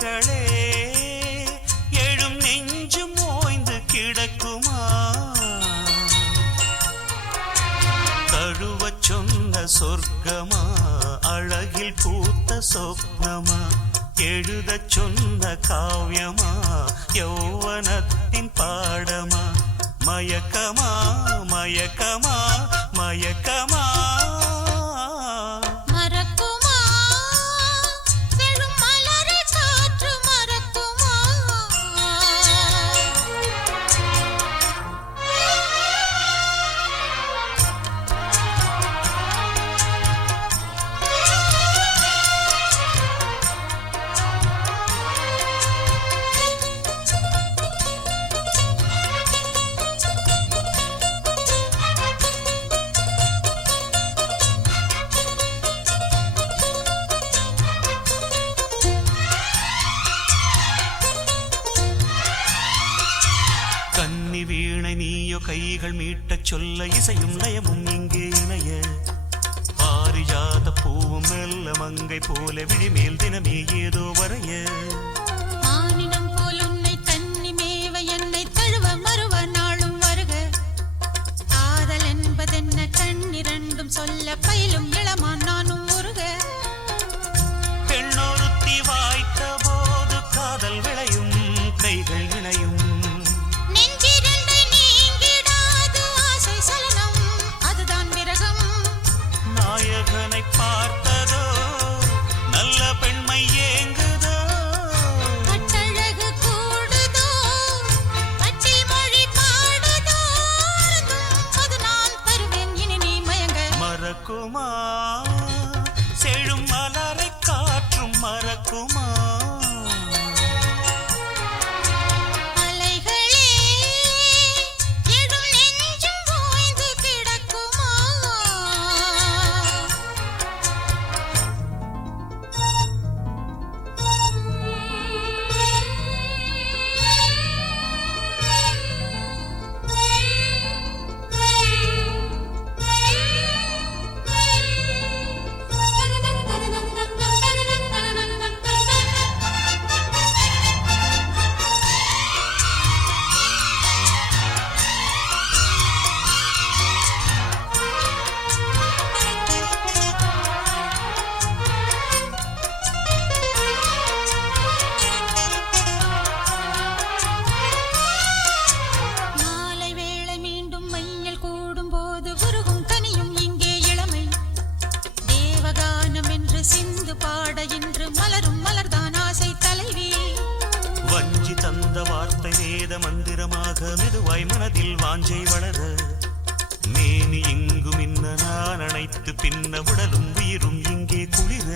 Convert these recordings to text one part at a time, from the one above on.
அலைகளே எழும் நெஞ்சும் ஓய்ந்து கிடக்குமா தழுவச் சொன்ன சொர்க்கமா அழகில் பூத்த சொப்னமா எழுதச் சொன்ன காவியமா யௌவனத்தின் பாடமா மயக்கமா மயக்கமா மயக்கமா வீணை நீயோ கைகள் மீட்டச் சொல்ல இசையும் லயமும் இங்கே இணைய பாரிஜாத பூவும் மெல்ல மங்கை போல விழிமேல் தினமே ஏதோ வரைய ஆனினம் போல் உன்னை தன்னி மேவ என்னை தழுவ மறுவ நாளும் வருக காதல் என்பதென்ன கண்ணிரண்டும் சொல்ல பயிலும் இளமான் நானும் முருக பெண்ணொருத்தி வாய்த்த போது காதல் விளையும் கைகள் இணையும் நாயகனை பார்த்ததோ நல்ல பெண்மை ஏங்குதோ கட்டழகு கூடுதோ கட்டில் மொழி பாடுதோ அது நான் தருவேன் இனி நீ மயங்க மறக்குமா செழும் மலரை காற்றும் மறக்குமா சிந்து பாட இன்று மலரும் மலர்தான் ஆசை தலைவி வஞ்சி தந்த வார்த்தை வேத மந்திரமாக மெதுவாய் மனதில் வாஞ்சை வளர மேனி எங்கும் இன்ன நான் அணைத்து பின்ன உடலும் உயிரும் இங்கே குளிர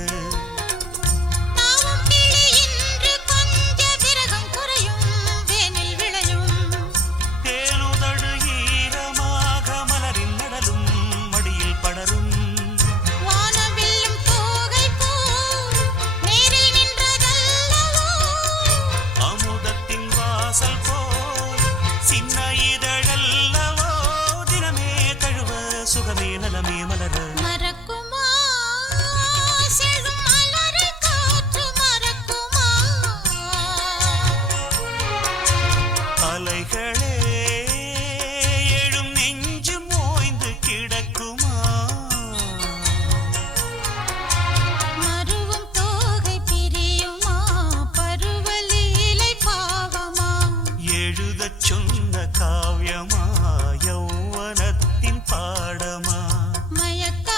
தேனுதடு ஈரமாக மலரின் நடலும் மடியில் படரும் சின்ன இதழல்லவோ தினமே தழுவ சுகமே நலமே மலர மறக்குமா செழும் மலரை காற்று மறக்குமா அலைகளே எழும் நெஞ்சும் ஓய்ந்து கிடக்குமா மருவும் தோகை பிரியுமா பருவலீலை பாவமா எழுதச் சொன்ன காவியமா யௌவனத்தின் பாடமா மயக்க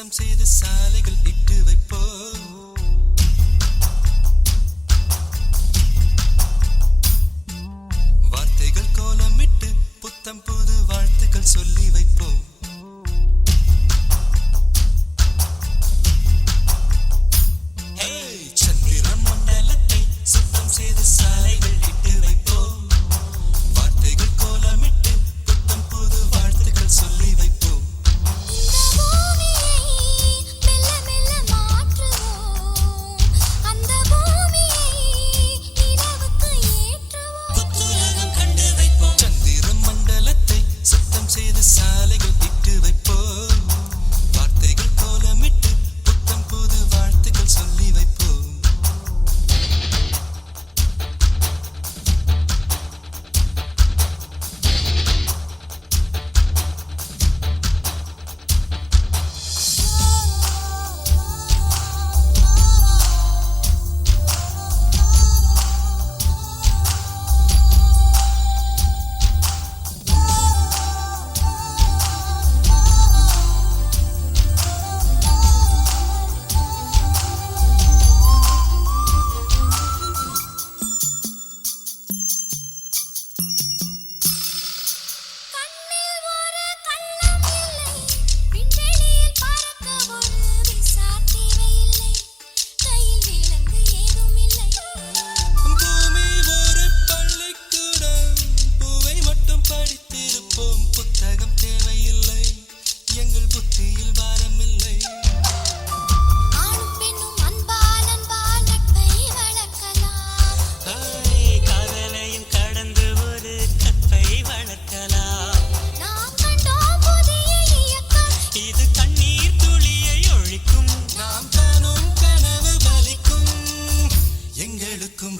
சுத்தம் செய்து சாலைகள் இட்டு வைப்போம். வார்த்தைகள் கோலமிட்டு புத்தம் புது வாழ்த்துக்கள் சொல்லி வைப்போம். சந்திர மண்டலத்தை சுத்தம் செய்து சாலைகள் இட்டு வைப்போம். வார்த்தைகள் கோலமிட்டு புத்தம் புது வாழ்த்துக்கள் சொல்லி வைப்போம். சாலைகள் இட்டு வைப்போம். வார்த்தைகள் கோலமிட்டு புத்தம் புது வாழ்த்துக்கள் சொல்லி வைப்போம்.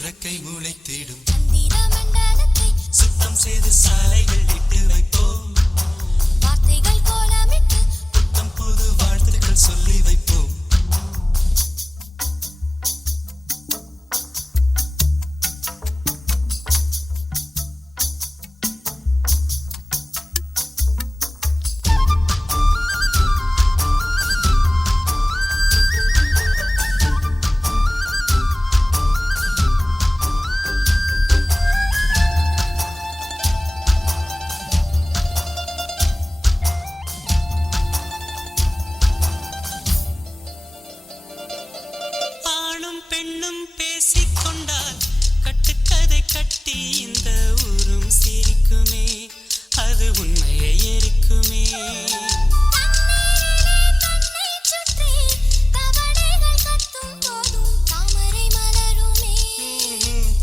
ரெக்கை முளைத்திடும் சுத்தம் செய்து சாலைகள் இட்டு வைப்போம். வார்த்தைகள் கோலமிட்டு புத்தம் புது வாழ்த்துக்கள் சொல்லி வைப்போம். பெண்ணும் பேசிக்கொண்டால் கட்டுக்கதை கட்டி இந்த ஊரும் சிரிக்குமே, அது உண்மையை எரிக்குமே.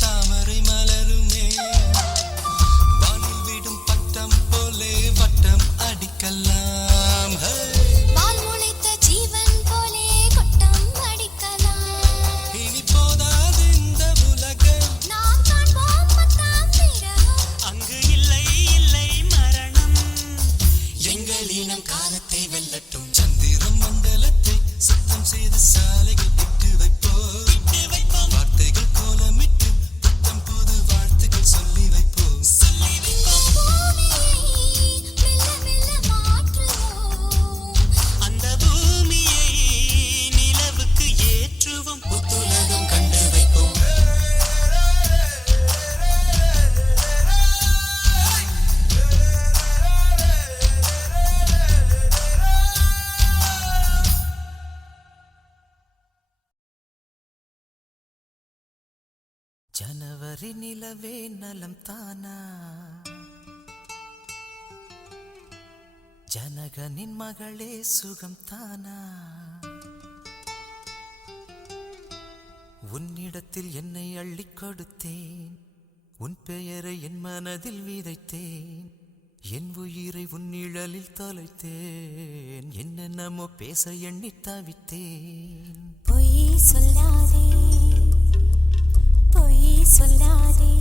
தாமரை மலருமே வானில் விடும் பட்டம் போலே வட்டம் அடிக்கலாம். காலத்தை வெல்லட்டும். சந்திரம் மண்டலத்தை சுத்தம் செய்து சாலைகள் இட்டு வைப்போம். வார்த்தைகள் கோலமிட்டு புத்தம் புது வாழ்த்துக்கள் சொல்லி வைப்போம். அந்த பூமியை நிலவுக்கு ஏற்றுவோம். புத்துலகம் கண்டு வைப்போம். ஜனவரி நிலவே நலம் தானா, ஜனகனின் மகளே சுகம் தானா, உன்னிடத்தில் என்னை அள்ளிக் கொடுத்தேன், உன் பெயரை என் மனதில் விதைத்தேன், என் உயிரை உன் நிழலில் தொலைத்தேன், என்னென்னமோ பேச எண்ணி தவித்தேன். பொய் சொல்லாதே பொய் சொல்லாதே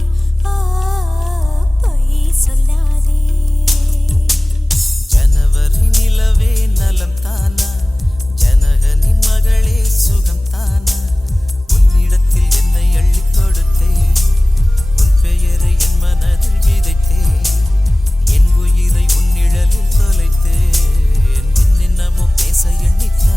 பொய் சொல்லாதே. ஜனவரி நிலவே நலம் தானா, ஜனகனின் மகளே சுகம் தானா, உன்னிடத்தில் என்னை அள்ளிக் கொடுத்தேன், உன் பெயரை என் மனதில் விதைத்தேன், என் உயிரை உன் நிழலில் தொலைத்தேன், என்னென்னமோ பேச எண்ணித்தான்.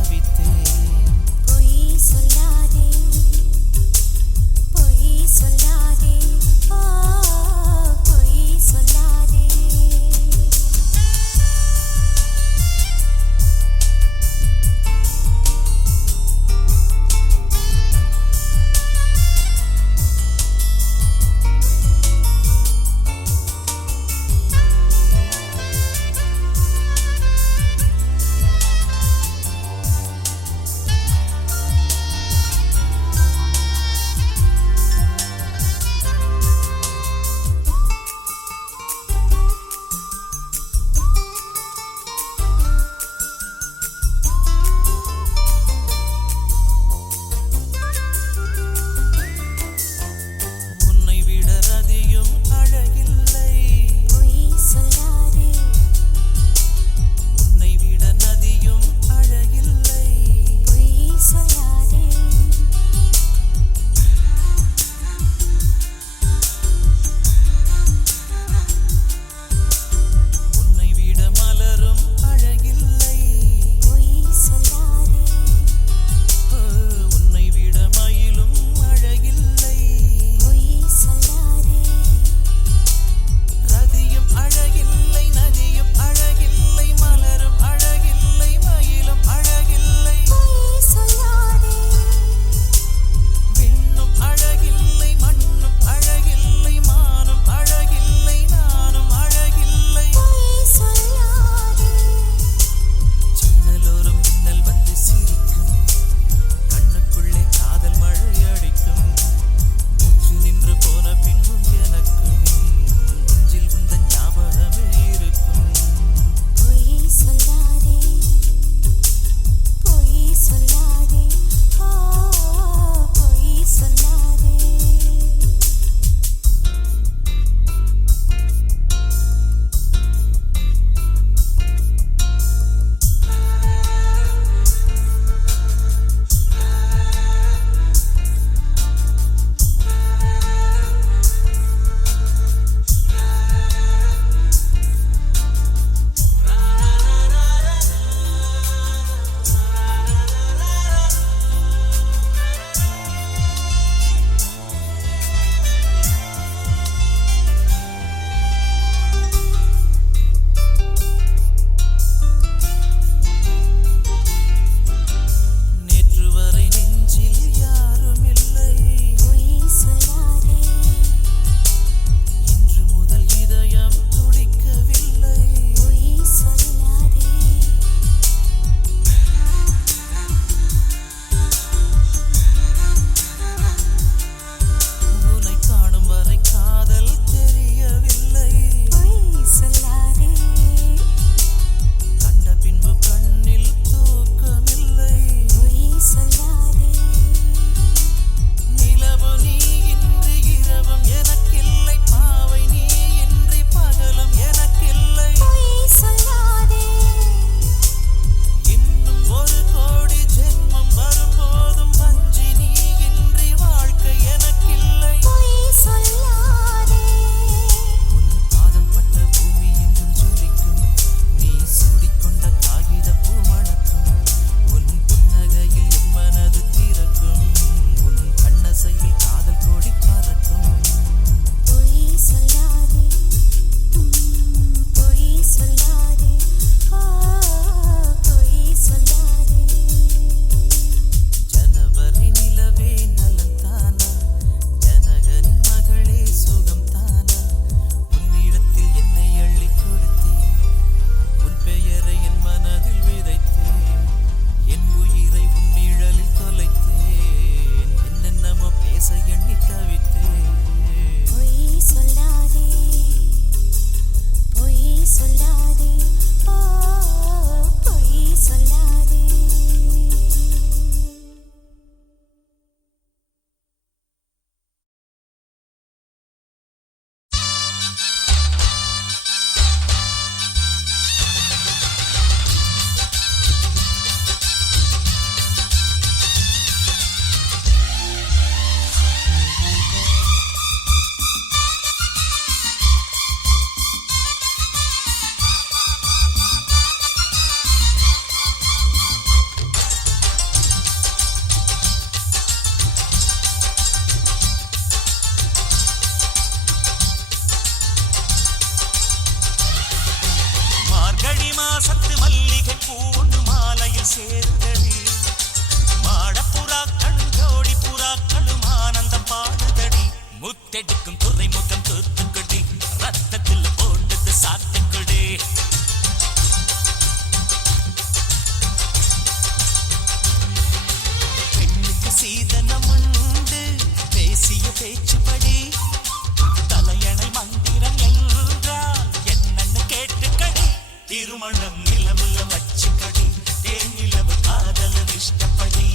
திருமணம் நிலவுல வச்சுக்கடி தேன் நிலவு காதலன் இஷ்டப்படி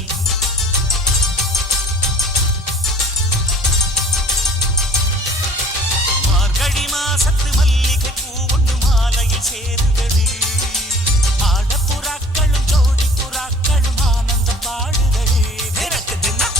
மார்கழி மாசத்து மல்லிகை பூ ஒன்று மாலையில் சேருதடி ஆடப்புறாக்களும் ஜோடி புறாக்களும் ஆனந்த பாடுதடி எனக்கு தின்னா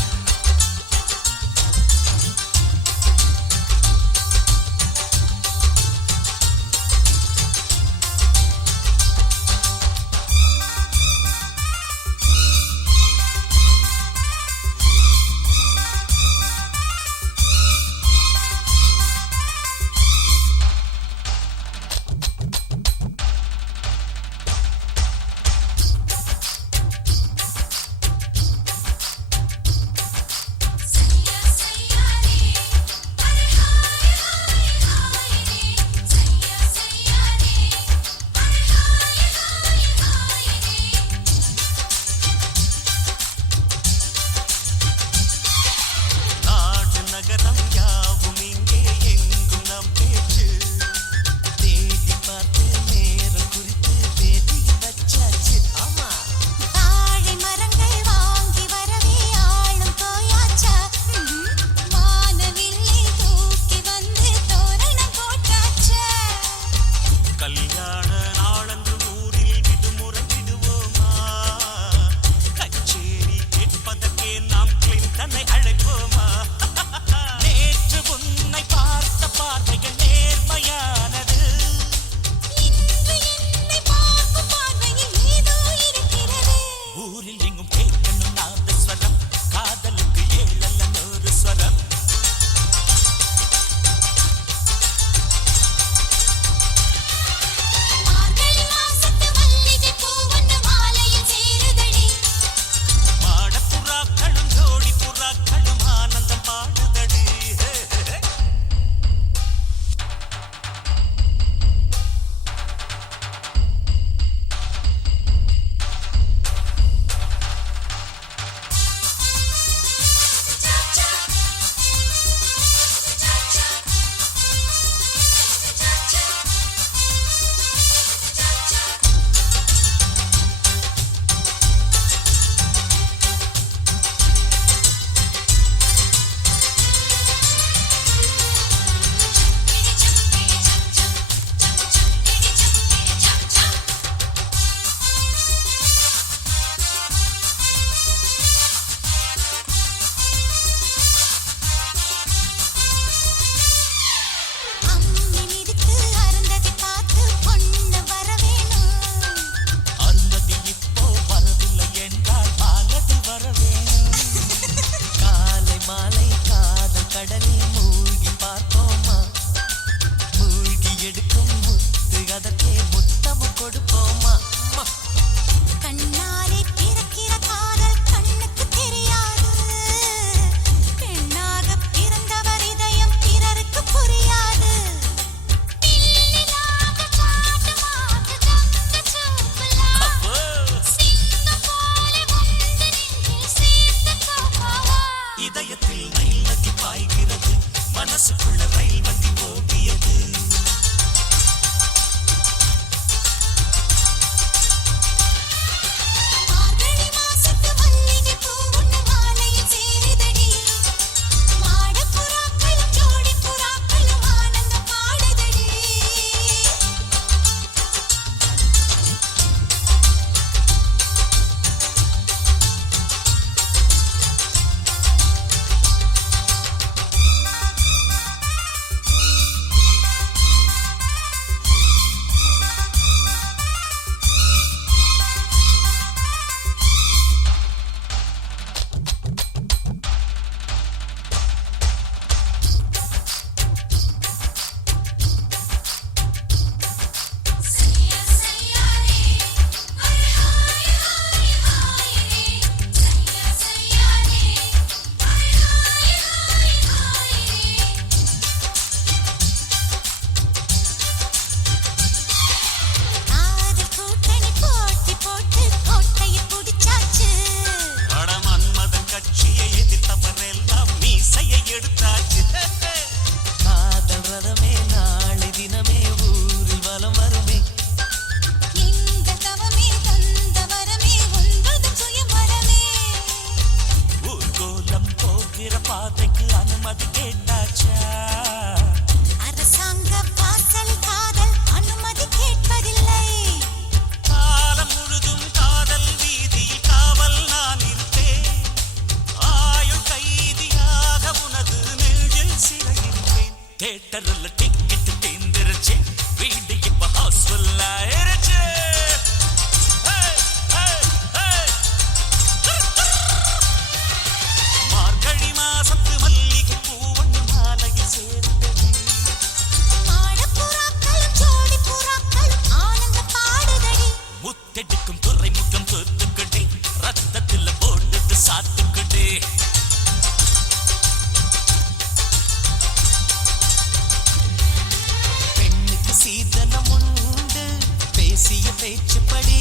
தேசிய பேச்சுப்படி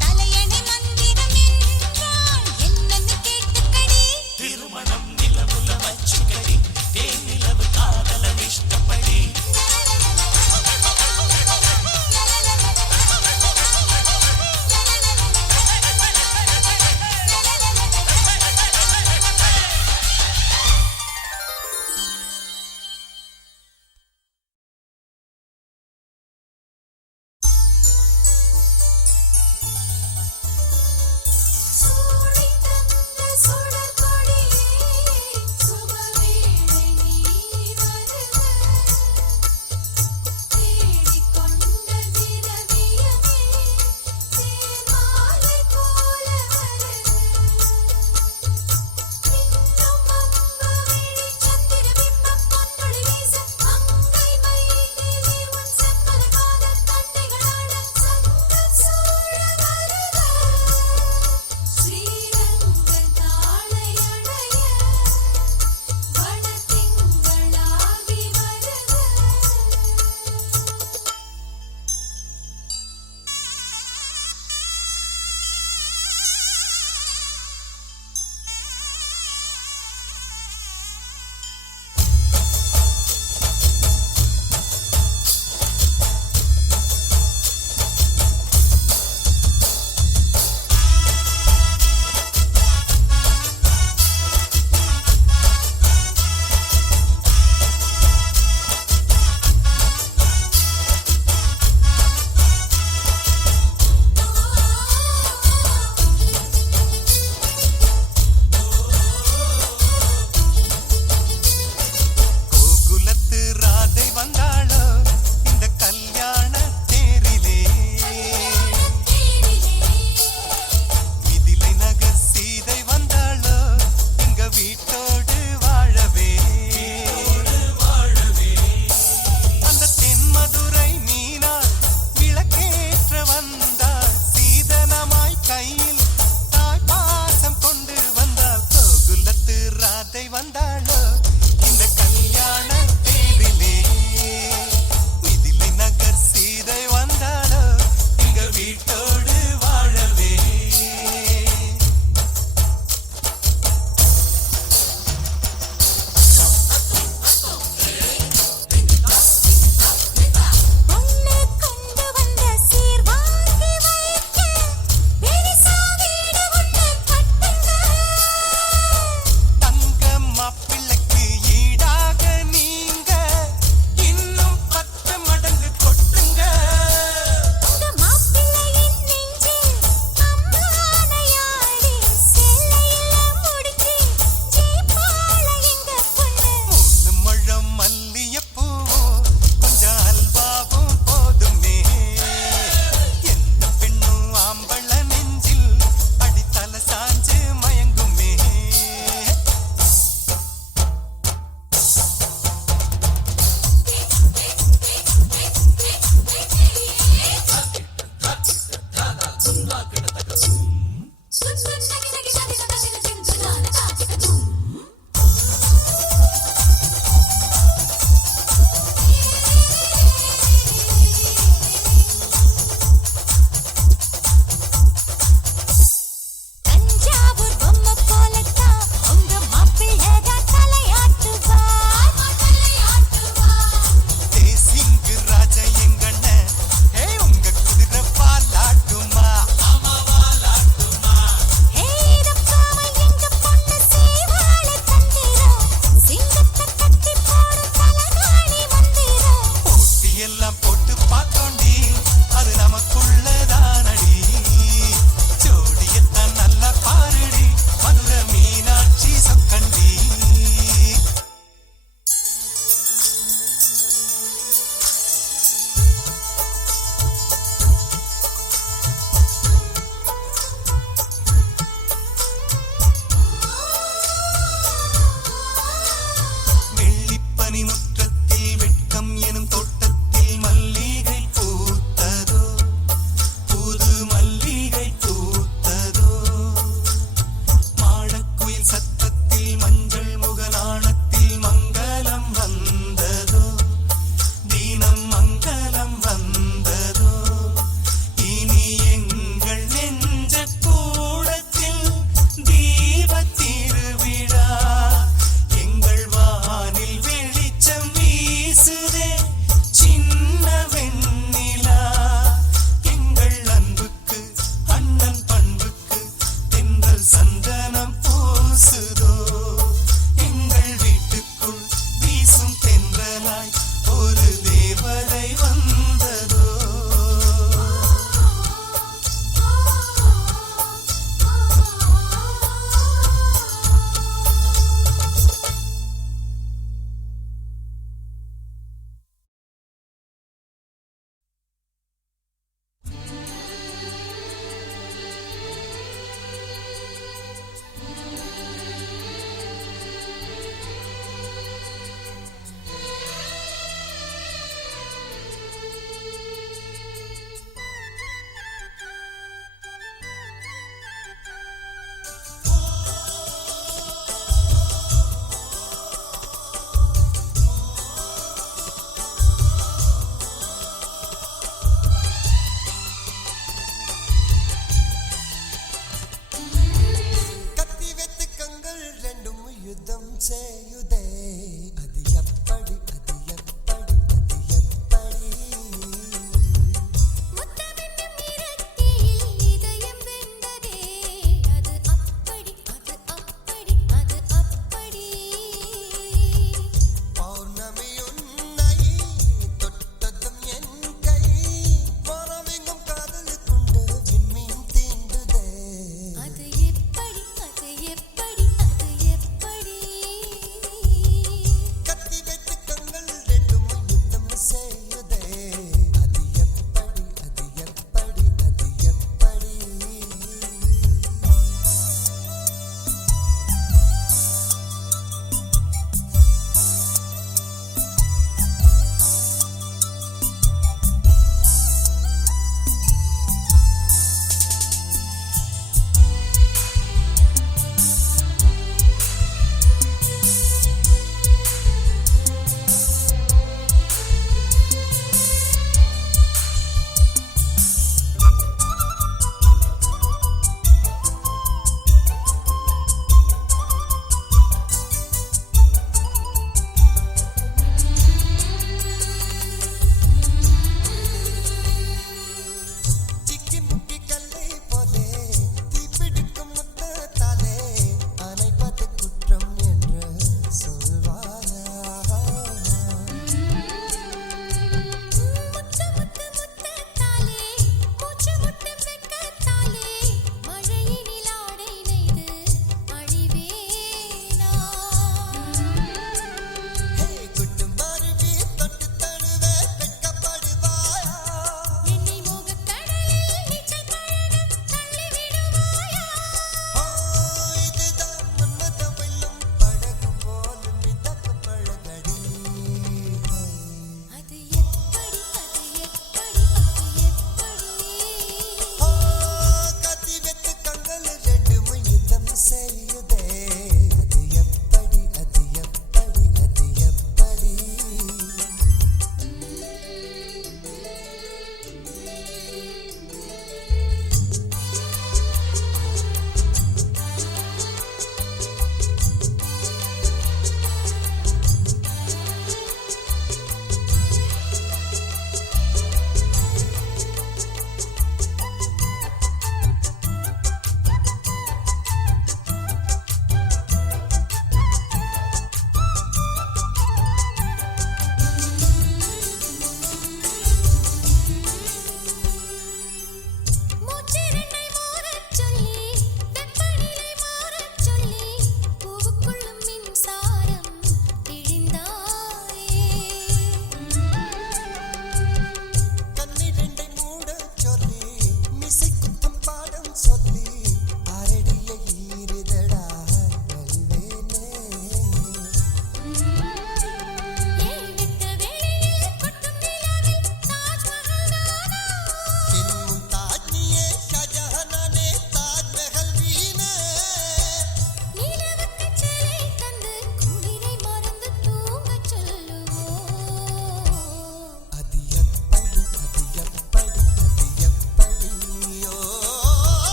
தலையணை மந்திரம் என்றால் என்னன்னு கேட்டுக்கடி. திருமணம் நிலவுல வச்சுக்கடி தேன் நிலவு காதலன் இஷ்டப்படி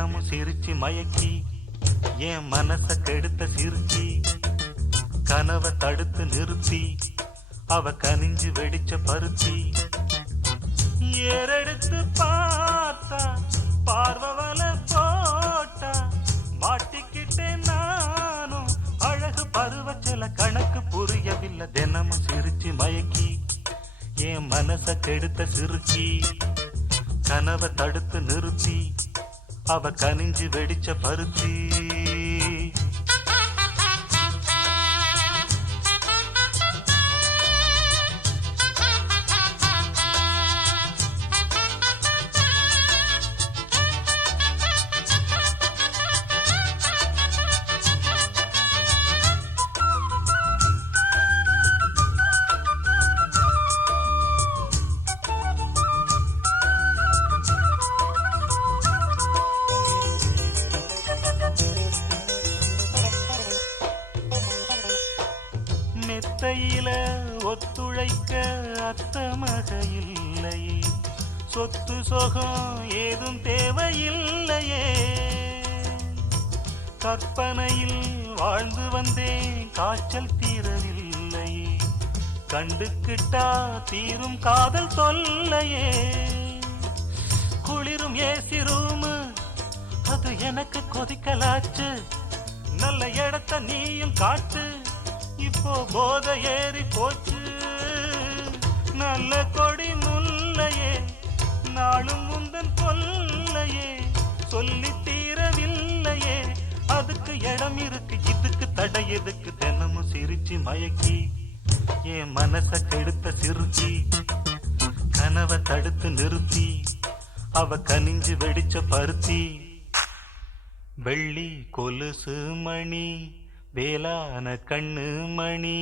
தினமும் சிரிச்சு மயக்கி என் மனச கெடுத்த சிரிச்சி கனவை தடுத்து நிறுத்தி அவ கனிஞ்சு வெடிச்ச பருத்தி ஏறெடுத்து பார்த்தா பார்வவல போட்டா மாட்டிக்கிட்டேன் நானும் அழகு பருவச்சல கணக்கு புரியவில்லை தினமும் சிரிச்சு மயக்கி என் மனச கெடுத்த சிரிச்சி கனவை தடுத்து நிறுத்தி அவ கனிஞ்சு வெடிச்ச பருத்தி மெத்தையில ஒத்துழைக்க அத்தமக இல்லையே சொத்து சொகம் ஏதும் தேவையில்லையே கற்பனையில் வாழ்ந்து வந்தேன் காய்ச்சல் தீரவில்லையே கண்டுக்கிட்டா தீரும் காதல் தொல்லையே குளிரும் ஏசி ரூமு அது எனக்கு கொதிக்கலாச்சு நல்ல இடத்த நீயும் காட்டு இப்போ போத ஏறி போச்சு நல்ல கொடி முல்லையே நாளும் முந்தன் கொல்லையே சொல்லி தீரவில்லையே அதுக்கு இடம் இருக்கு இதுக்கு தடை எதுக்கு தினமும் சிரிச்சு மயக்கி என் மனச கெடுத்த சிரிச்சி கனவை தடுத்து நிறுத்தி அவ கனிஞ்சு வெடிச்ச பருத்தி வெள்ளி கொலுசு மணி வேளான கண்ணு மணி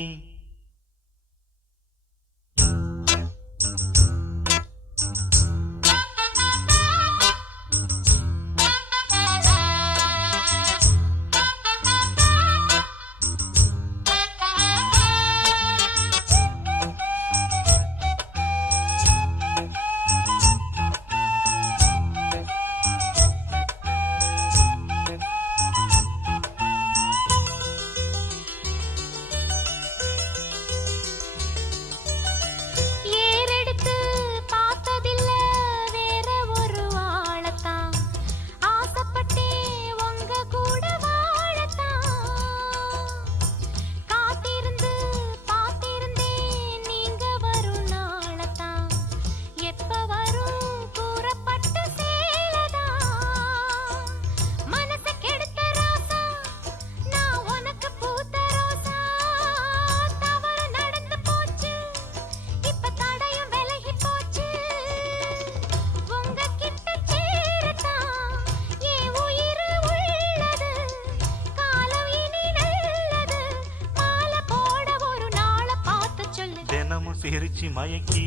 சிரிச்சு மயக்கி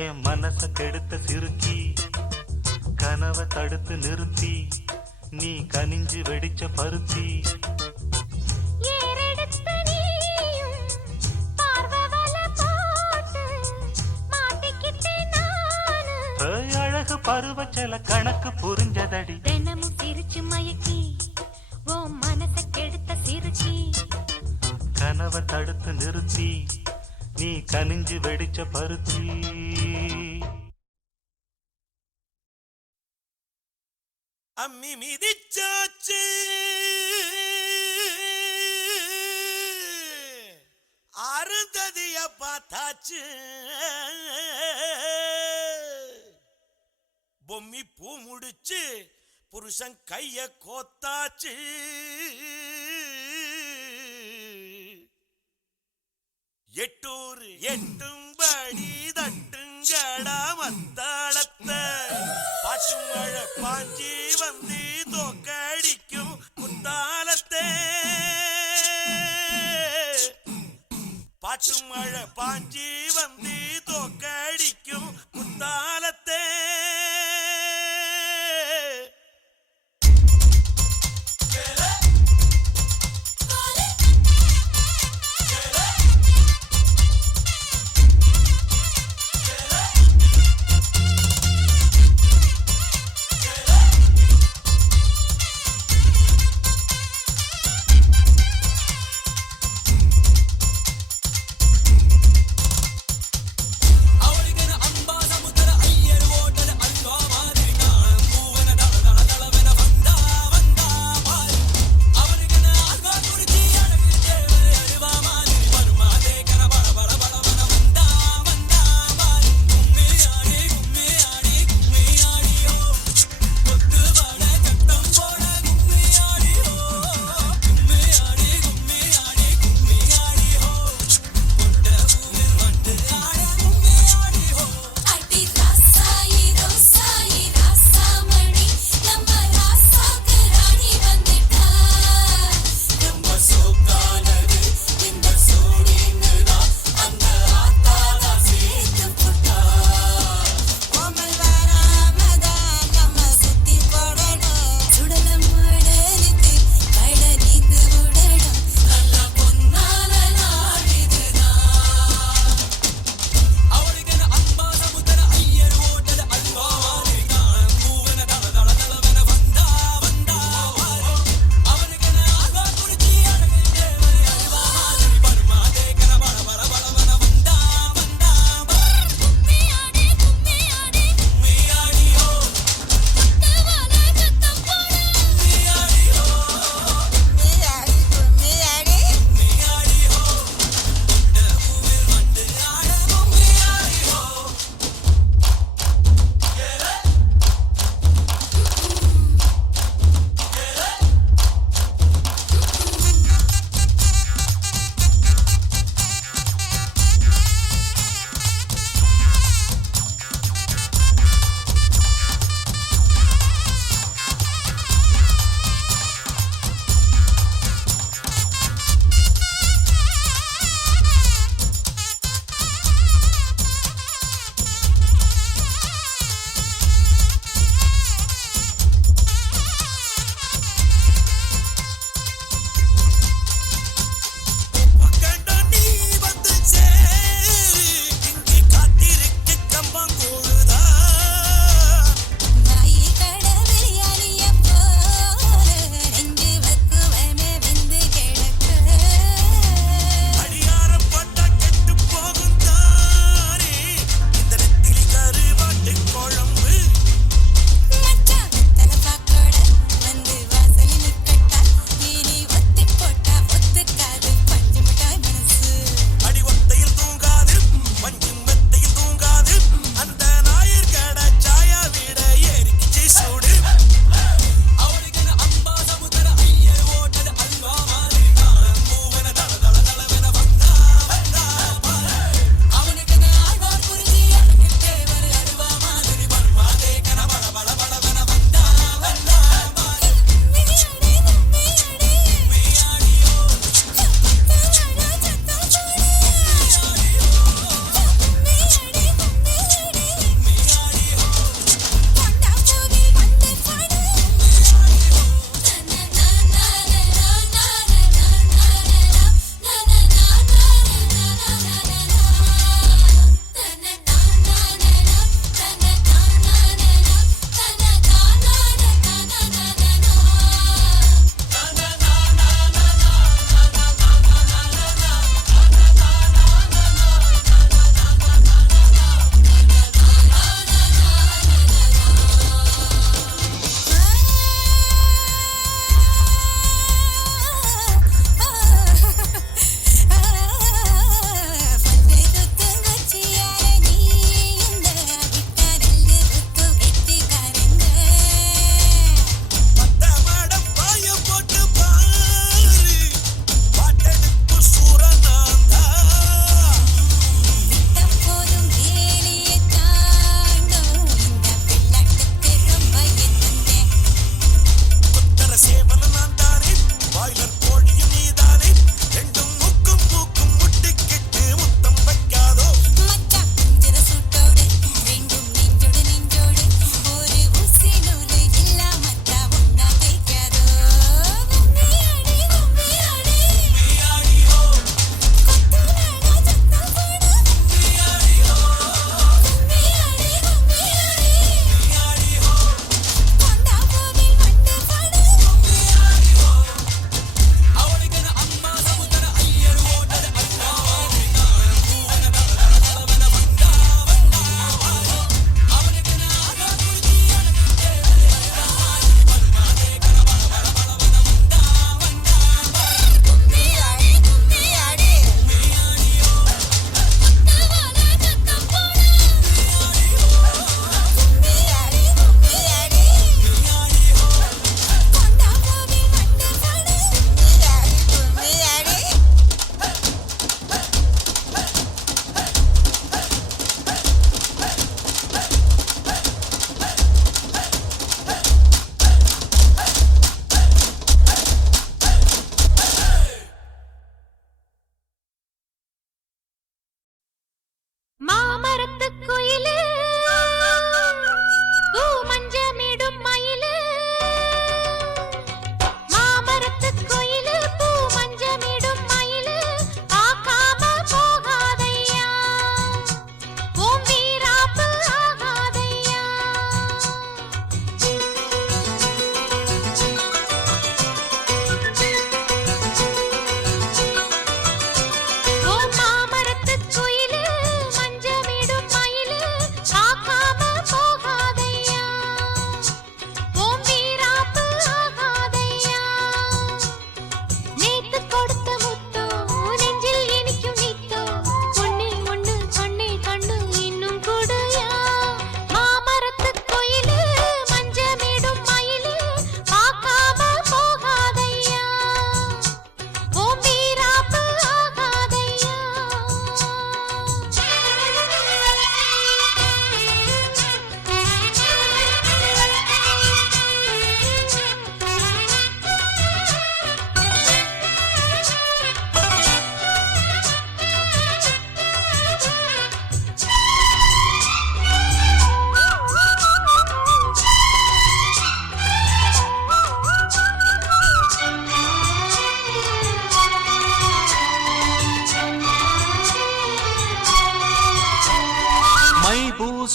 என் மனச கெடுத்த சிறுக்கி கனவை தடுத்து நிறுத்தி நீ கனிஞ்சு வெடிச்ச பருத்தி அழகு பருவச்சல கணக்கு புரிஞ்சதடி தினமும் சிரிச்சு மயக்கி ஓ மனச கெடுத்த சிரிச்சி கனவை தடுத்து நிறுத்தி நீ கனிஞ்சு வெடிச்ச பருத்தி அம்மி மிதிச்சாச்சு அருந்ததிய பார்த்தாச்சு பொம்மி பூ முடிச்சு புருஷன் கைய கோத்தாச்சு எட்டூர் எட்டும்படி தட்டுங்கடா மத்தாளத்தை பாட்டு மழை பாஞ்சி வந்து தோக்கடிக்கும் குத்தாலத்தை பாட்டு மழை பாஞ்சி வந்து தோக்கடிக்கும் குத்தாலத்தை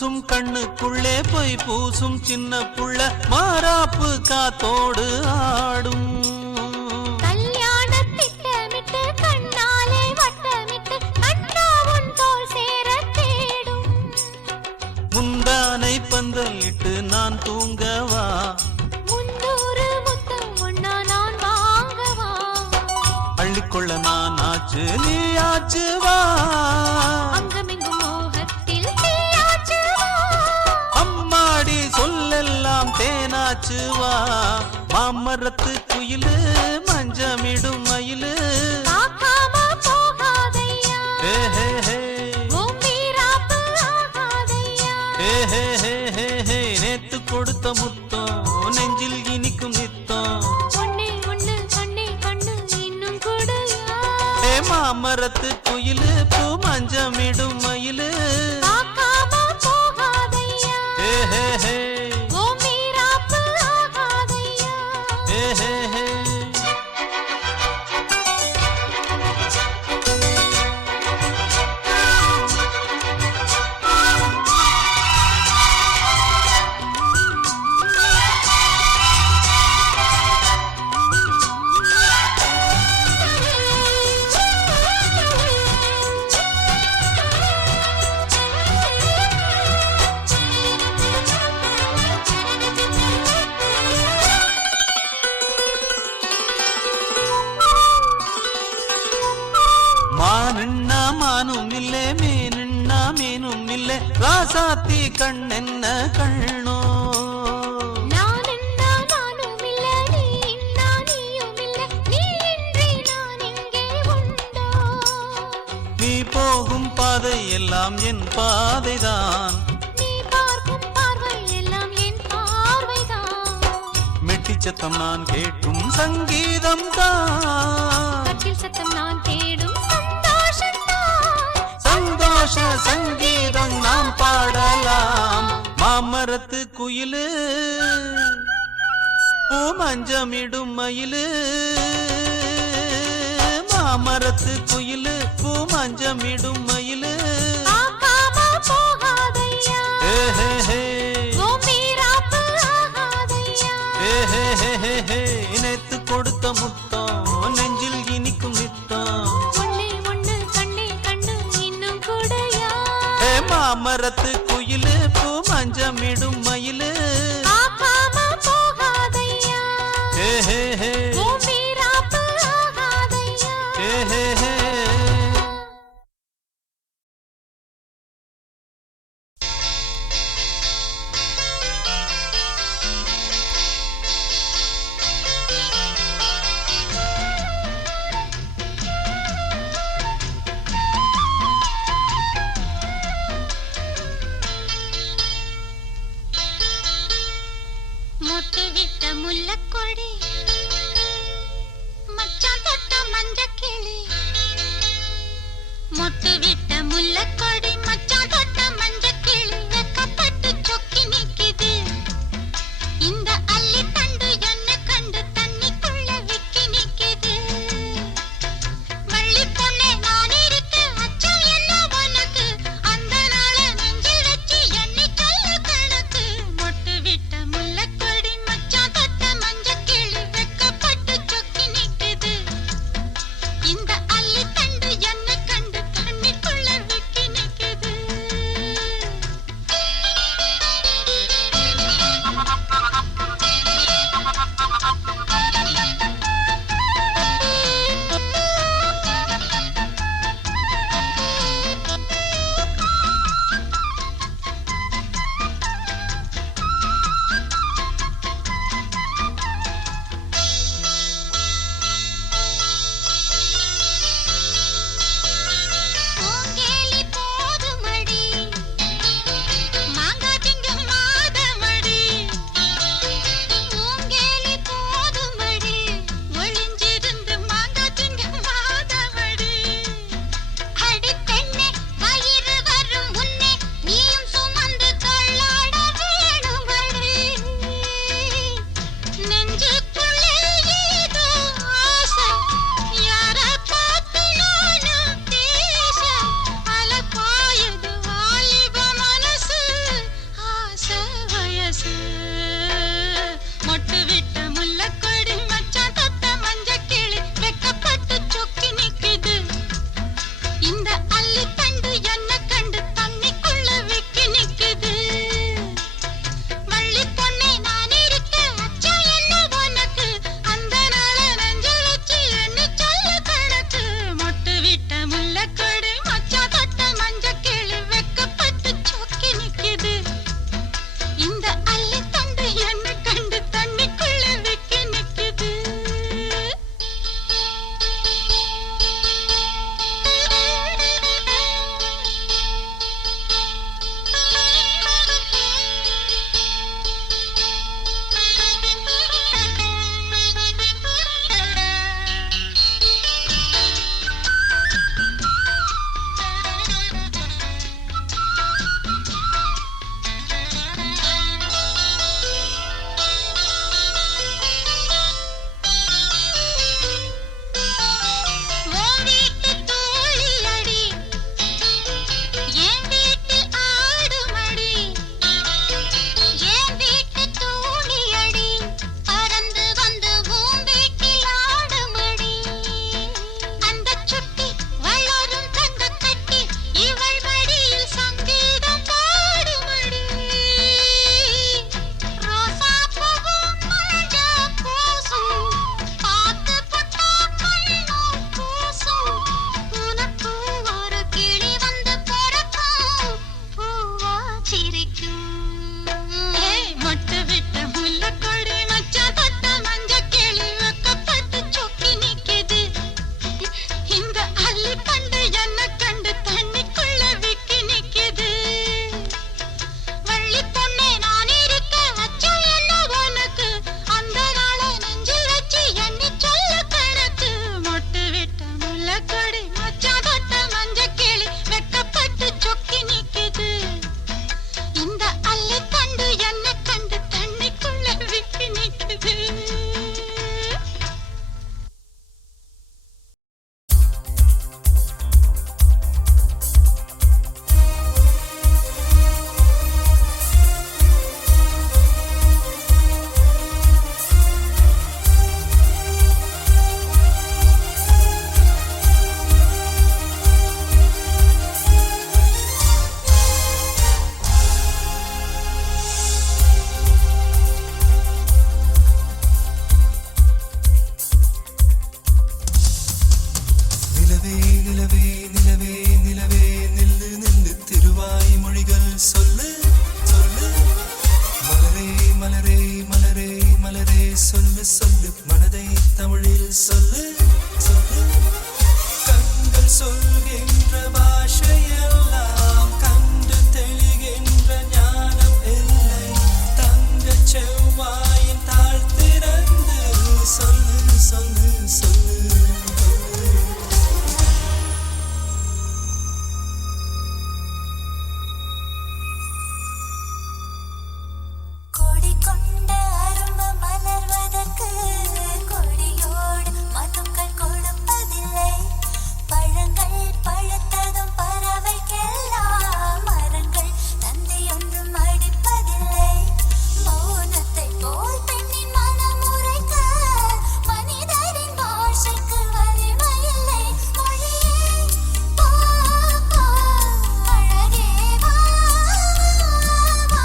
கூசும் கண்ணுக்குள்ளே போய் பூசும் சின்ன புள்ள மாறாப்பு காத்தோடு ஆடும். கல்யாண திட்டமிட்டு கண்ணாலே வட்டமிட்டு அண்ணா உன் தோள் சேர தேடும். முந்தானை பந்தலிட்டு நான் தூங்கவா, முன்னூறு முத்தம் ஒன்னா நான் வாங்கவா. அள்ளிக்கொள்ள நான் ஆச்சு நீ ஆச்சு வா. அங்கமெங்கும் மோகத்தில் தீயாச்சு வா. அம்மாடி சொல்லெல்லாம் தேனாச்சு வா. மாமரத்து குயிலு மஞ்சமிடும் மயிலு. பார்க்காம போகாதையா. ஹே ஹே ஹே உன் வீராப்பு ஆகாதையா. ஹே ஹே ஹே ஹே ஹே. நேத்து கொடுத்த முத்தம் நெஞ்சில் இனிக்கும் நித்தம். ஒண்ணே ஒண்ணு கண்ணே கண்ணு இன்னும் கொடுயா. ஹே மாமரத்து குயிலு பூ மஞ்சமிடும் மயிலு. பார்க்காம போகாதையா. ஹே ஹே ஹே உன் வீராப்பு ஆகாதையா. ஹே ஹே ஹே. மானுன்னா மானும் இல்லே, மீனுன்னா மீனும் இல்லே, ராசாத்தி கண்ணென்ன கண்ணோ. நான் என்ன நானும் இல்ல, நீ என்ன நீயும் இல்ல, நீ இன்றி நான் இங்கே உண்டோ. நீ போகும் பாதை எல்லாம் என் பாதைதான். நீ பார்க்கும் பார்வை எல்லாம் என் பார்வைதான். மெட்டிச்சத்தம் நான் கேட்கும் சங்கீதம் தான். கட்டில் சத்தம் நான் தேடும் சந்தோஷம்தான். சந்தோஷ சங்கீதம் நாம் பாடலாம். மாமரத்து குயிலு பூ மஞ்சமிடும் மயிலு. மாமரத்து குயிலு பூ மஞ்சமிடும் மயிலு. பார்க்காம போகாதையா. ஹே ஹே ஹே உன் வீராப்பு ஆகாதையா. ஹே ஹே ஹே ஹே ஹே. நேத்து கொடுத்த முத்தம் நெஞ்சில் இனிக்கும் நித்தம். ஒண்ணே ஒண்ணு கண்ணே கண்ணு இன்னும் கூடயா. ஹே மாமரத்து குயிலு பூ மஞ்சமிடும் மயிலு. பார்க்காம போகாதையா. ஹே ஹே ஹே உன் வீராப்பு ஆகாதையா. ஹே ஹே ஹே. மொட்டு விட்ட முல்லக்கொடி மச்சான் தொட்ட மஞ்சக்கிளி. மொட்டு விட்ட முல்லக்கொடி மச்சான் தொட்ட மஞ்சக்கிளி. வெக்கப்பட்டு சொக்கி நிக்குது இந்த அள்ளி தண்டு என்ன கண்டு தண்ணிக்குள்ள விக்கி நிக்குது. வள்ளி பொண்ணே நான் இருக்க அச்சம் என்ன உனக்கு. அந்த நாள நெஞ்சில் வச்சு எண்ணி சொல்ல கணக்கு. மொட்டு விட்ட முல்லக்கொடி மச்சான் தொட்ட மஞ்சக்கிளி. சொல்லு சொல்லு மனதை தமிழில் சொல்லு சொல்லு கண்கள் சொல்கின்ற பாஷையெல்லாம் கண்டு தெளிகின்ற ஞானம் இல்லை தங்கச் செவ்வாயின் தாழ்த்திறந்து சொல்லு சொல்லு சொல்லு கொடி கொண்ட அரும்பு மலர்வதற்கு கொடியோடு மதுக்கள் கொடுப்பதில்லை பழங்கள் பழுத்ததும் பறவைக்கெல்லாம் மரங்கள் தந்தையொன்றும் அடிப்பதில்லை மௌனத்தை போல் பெண்ணின் மனம் உரைக்க மனிதரின் பாஷைக்கு வலிமையில்லை மொழியே போ போ அழகே வா வா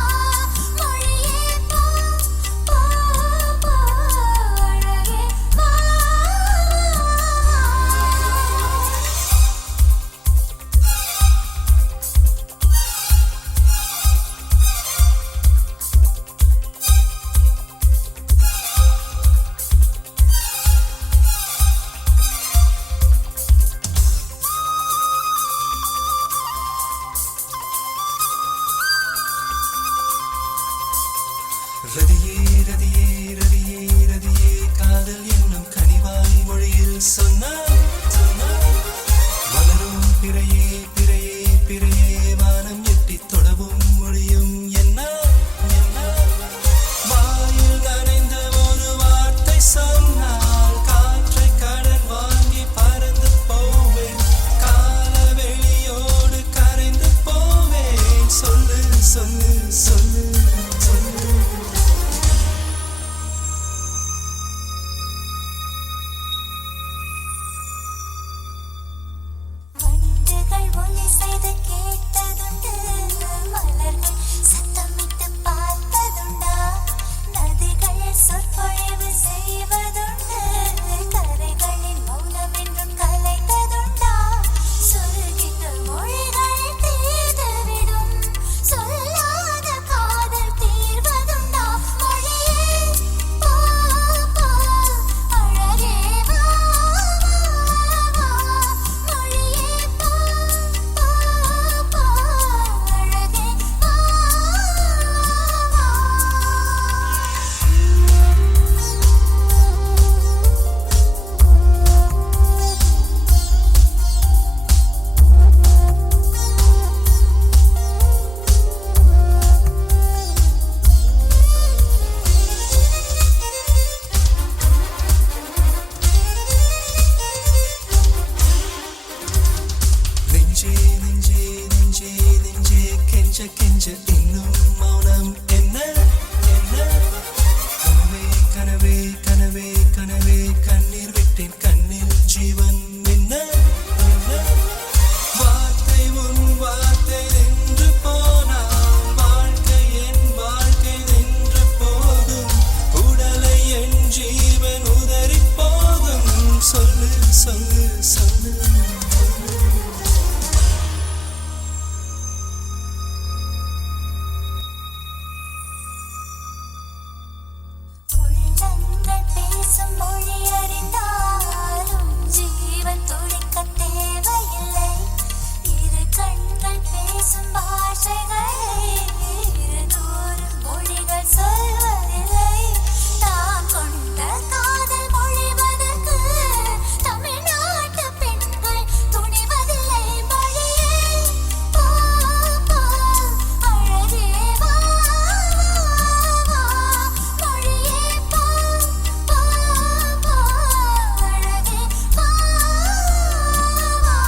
மொழியே போ போ போ அழகே வா ரதியே ரதியே ரதியே ரதியே காதல் என்னும் கனிவாய் மொழியில் சொன்னாய் சொன்னாய் வளரும் பிறையே பிறையே பிறையே வானம் எட்டி தொடவும் மொழியும் என்ன என்ன வாயில் நனைந்த ஒரு வார்த்தை சொன்னால் காற்றை கடன் வாங்கி பறந்து போவேன் காலவெளியோடு கரைந்து போவேன் சொல்லு சொல்லு சொல்லு சொல்லு வண்டுகள் ஒலி செய்து கேட்டதுண்டு மலர்கள் சத்தமிட்டு பார்த்ததுண்டா நதிகள் சொற்பொழிவு செய்வதுண்டு கரைகளின் மௌனம் என்றும் கலைந்ததுண்டா சொல்கின்ற மொழிகள் தீர்ந்துவிடும் சொல்லாத காதல் தீர்வதுண்டா மொழியே போ போ அழகே வா வா மொழியே போ போ போ அழகே வா நெஞ்சே நெஞ்சே நெஞ்சே நெஞ்சே கெஞ்ச கெஞ்ச இன்னும் மௌனம் என்ன என்ன கனவே கனவே கனவே கனவே கண்ணீர் விட்டேன் கண்ணில் ஜீவன் என்ன என்ன வார்த்தை உன் வார்த்தை நின்று போனால் வாழ்க்கை என் வாழ்க்கை நின்று போதும் உடலை என் ஜீவன் உதறி போதும் சொல்லு சொல்லு சொல்லு உள்ளங்கள் பேசும் மொழி அறிந்தாலும் ஜீவன் துடிக்க தேவையில்லை இரு கண்கள் பேசும் பாஷைகளை இருநூறு மொழிகள் சொல்வதில்லை தாம் கொண்ட காதல் மொழிவதற்கு தமிழ்நாட்டு பெண்கள் துணிவதில்லை மொழியே போ போ அழகே வா வா மொழியே போ போ போ அழகே வா வா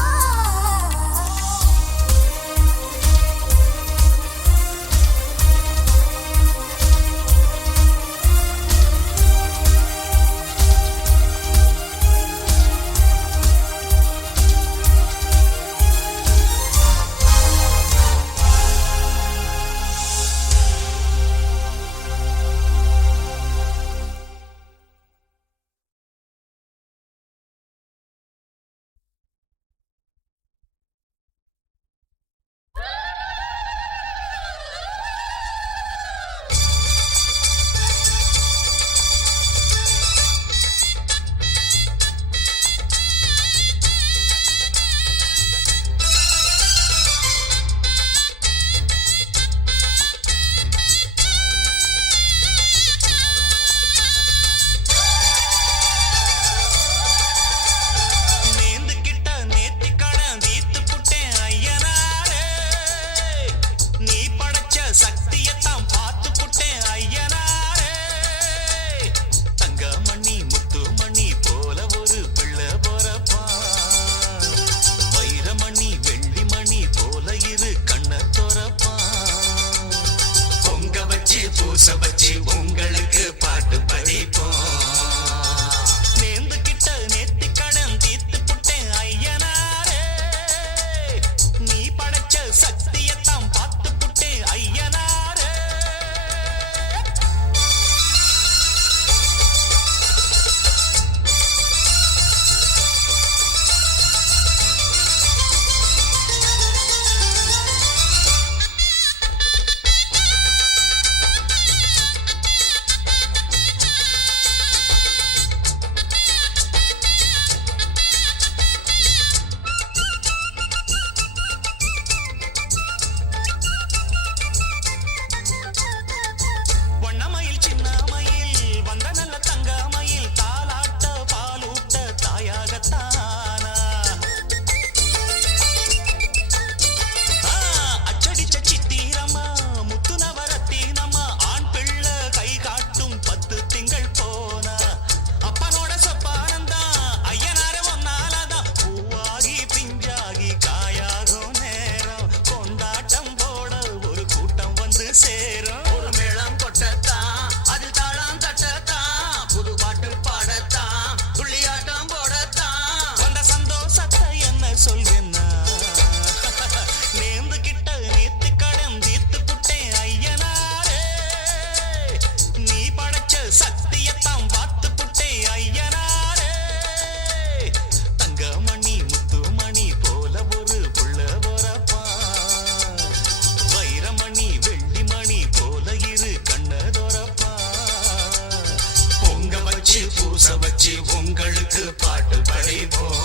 பூச வச்சு உங்களுக்கு பாட்டு படிப்போம்.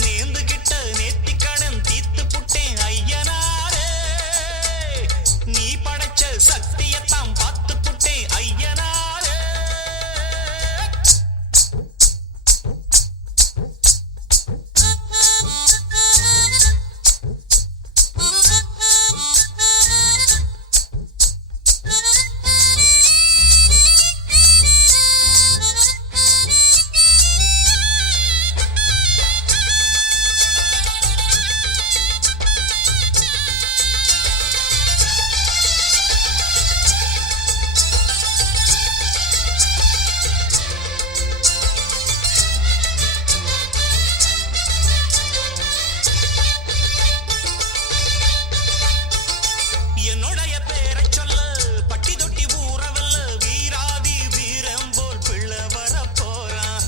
நேர்ந்துகிட்ட நேர்த்திக்கடன் தீர்த்து புட்டேன் ஐயனாரே, நீ படைச்ச சக்தியத்தான் பார்த்து புட்டேன் ஐயனாரே. என்னுடைய பேரைச் சொல்ல பட்டி தொட்டி ஊறவல்ல வீராதி வீரம் போல் பிள்ளை வரப் போறான்.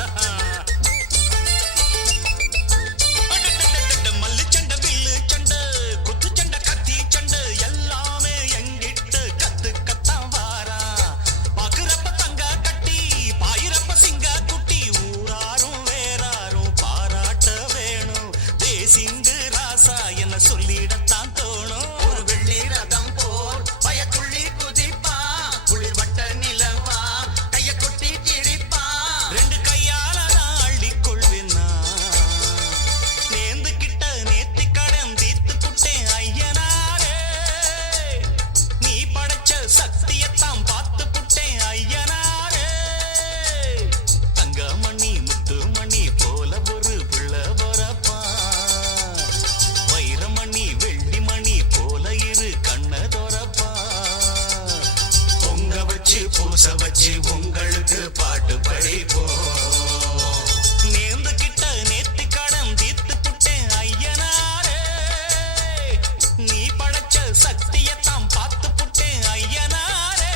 மல்லு சண்டை வில்லு சண்டை குத்து சண்டை கத்தி சண்டை எல்லாமே எங்கிட்ட கத்துக்கத்தான் வாரான். பாக்குறப்ப தங்க கட்டி பாயிரப்ப சிங்க குட்டி ஊராரும் வேறாரும் பாராட்ட வேணும். தேசிங்கு ராசா என்ன சொல்லிடத்தான் தோணும். ஒரு வெள்ளி ரதம் போல் பயத்துள்ளி குதிப்பா, குளிர் வட்ட நிலவா கைய கொட்டி கிழிப்பா. ரெண்டு கையால நான் அள்ளிக் கொள்வேனா, நேர்ந்துகிட்ட நேர்த்திக்கடன் தீர்த்து புட்டேன் ஐயனாரே, நீ படைச்ச சக்தியத்தான் பார்த்து புட்டேன் ஐயனாரே. தங்கமணி முத்துமணி போல ஒரு பிள்ளை வரப்பா, வைரமணி வெள்ளிமணி போல இரு கண்ண தொரப்பா. பொங்க வச்சு பூச வச்சு உங்களுக்கு பாட்டு படிப்போம். நேர்ந்துகிட்ட நேர்த்திக்கடன் தீர்த்து புட்டேன் ஐயனாரே, நீ படைச்ச சக்தியத்தான் பார்த்து புட்டேன் ஐயனாரே.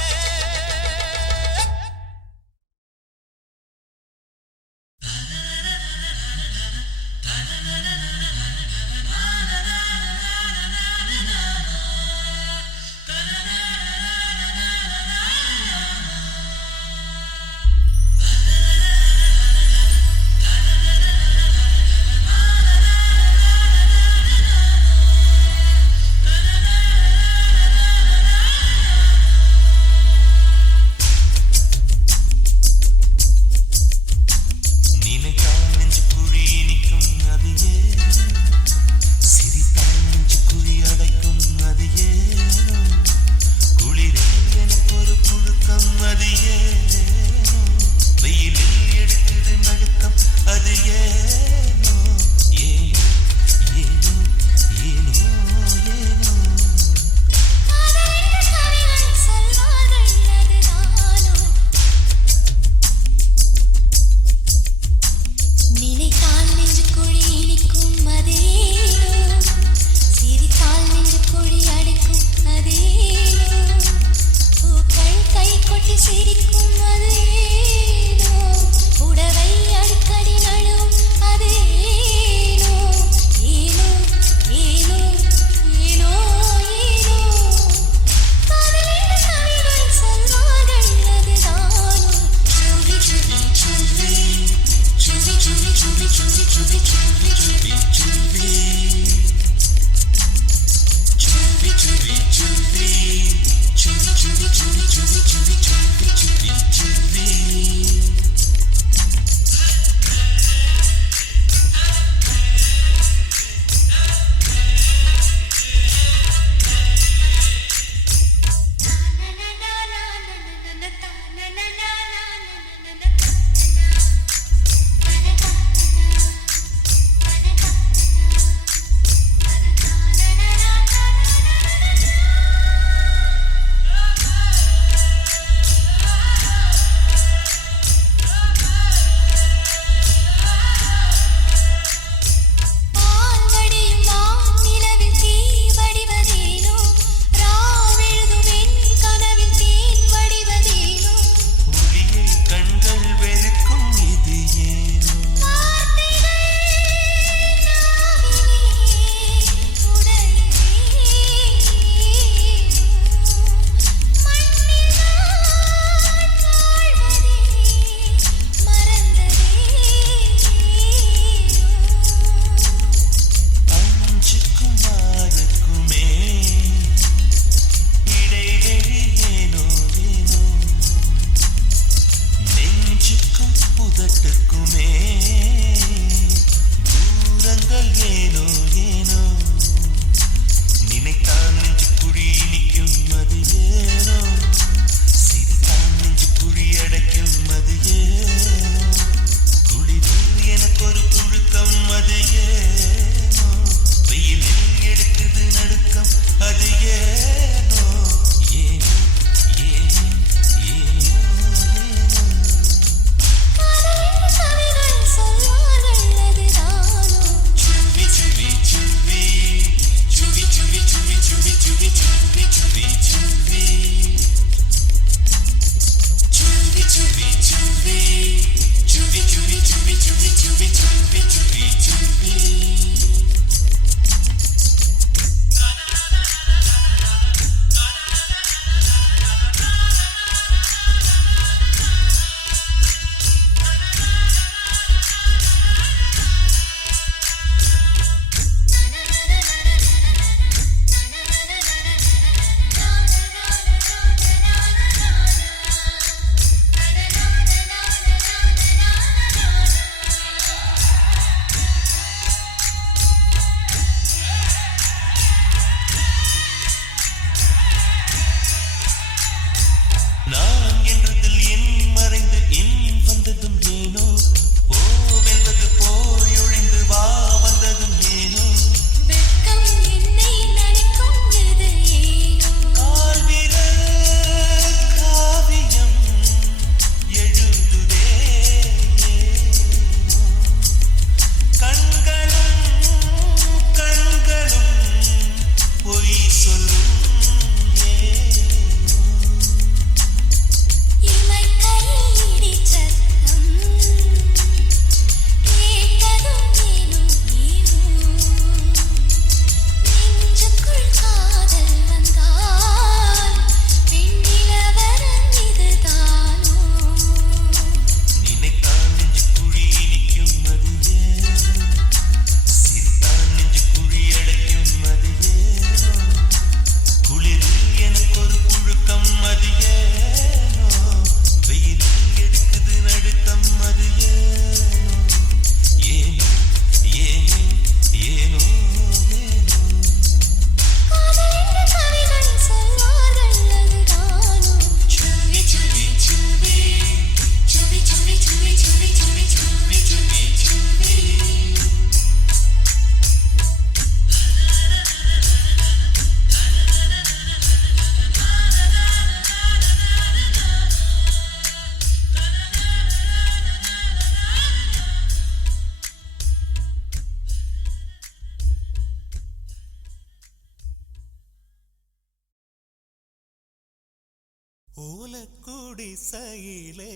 ஓலக்குடிசையிலே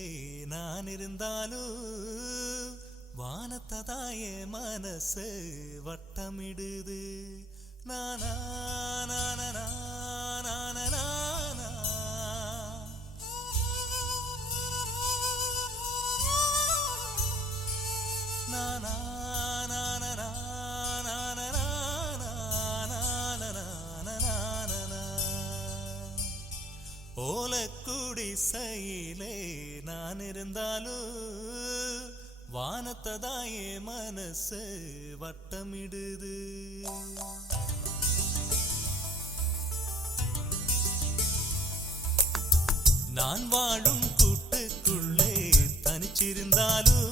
நான் இருந்தாலும் வானத்ததாய மனசு வட்டமிடுது நானா நானா நானா நானா நானா ஓலக்குடிசையிலே நான் இருந்தாலும் வானத்ததாயே மனசு வட்டமிடுது நான் வாழும் கூட்டுக்குள்ளே தனிச்சிருந்தாலும்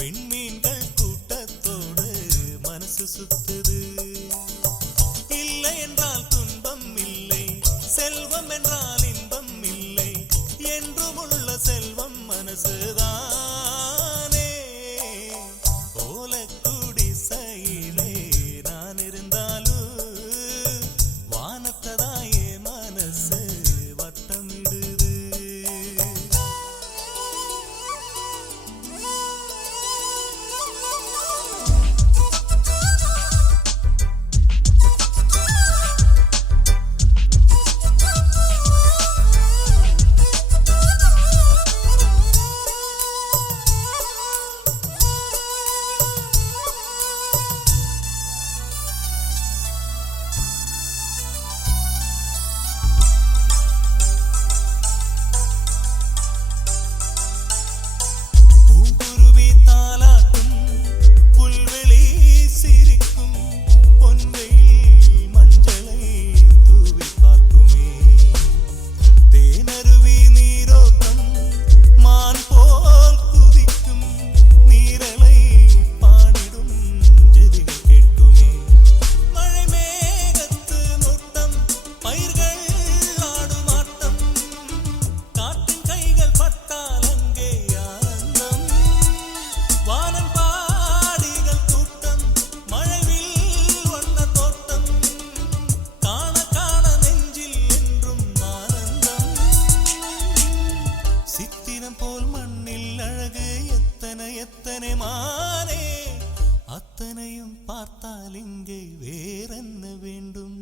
விண்மீன்கள் கூட்டத்தோடு மனசு சுத்துது இல்லை என்றால் துன்பம் இல்லை செல்வம் என்றால் இன்பம் இல்லை என்றும் உள்ள செல்வம் மனசுதானே ஓலக்குடிசையிலே நான் இருந்தாலும் வானத்ததாயே மனசு வட்டமிடுது எத்தனை மானே அத்தனையும் பார்த்தால் இங்கே வேறென்ன வேண்டும்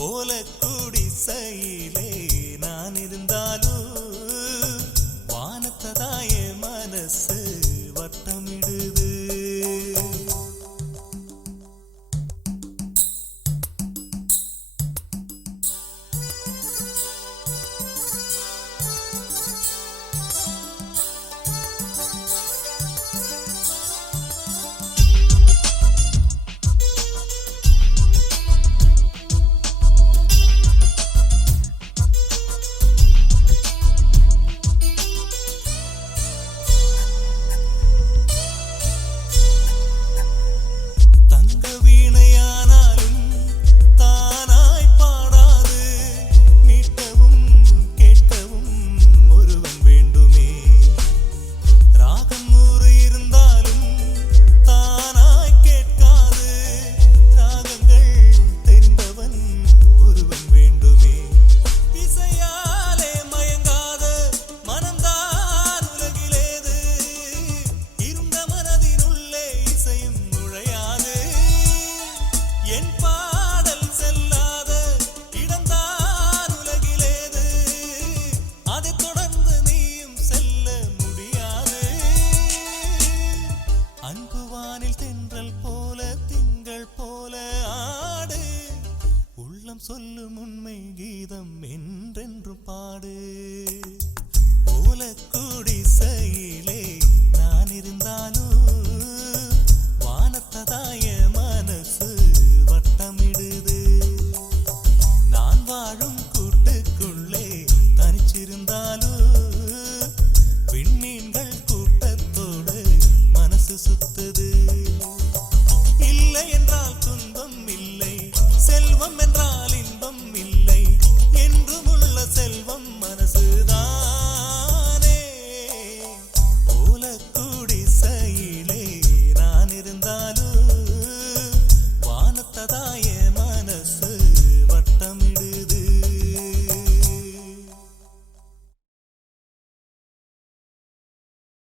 ஓலக்குடி சையிலே